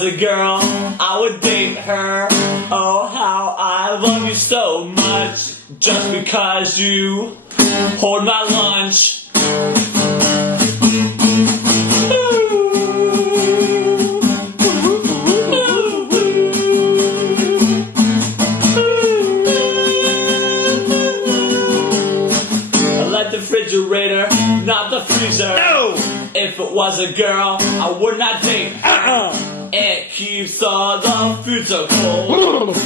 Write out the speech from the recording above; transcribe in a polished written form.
was a girl, I would date her. Oh, how I love you so much, just because you hold my lunch. I like the refrigerator, not the freezer. No! If it was a girl, I would not date her. It keeps all the food so cold.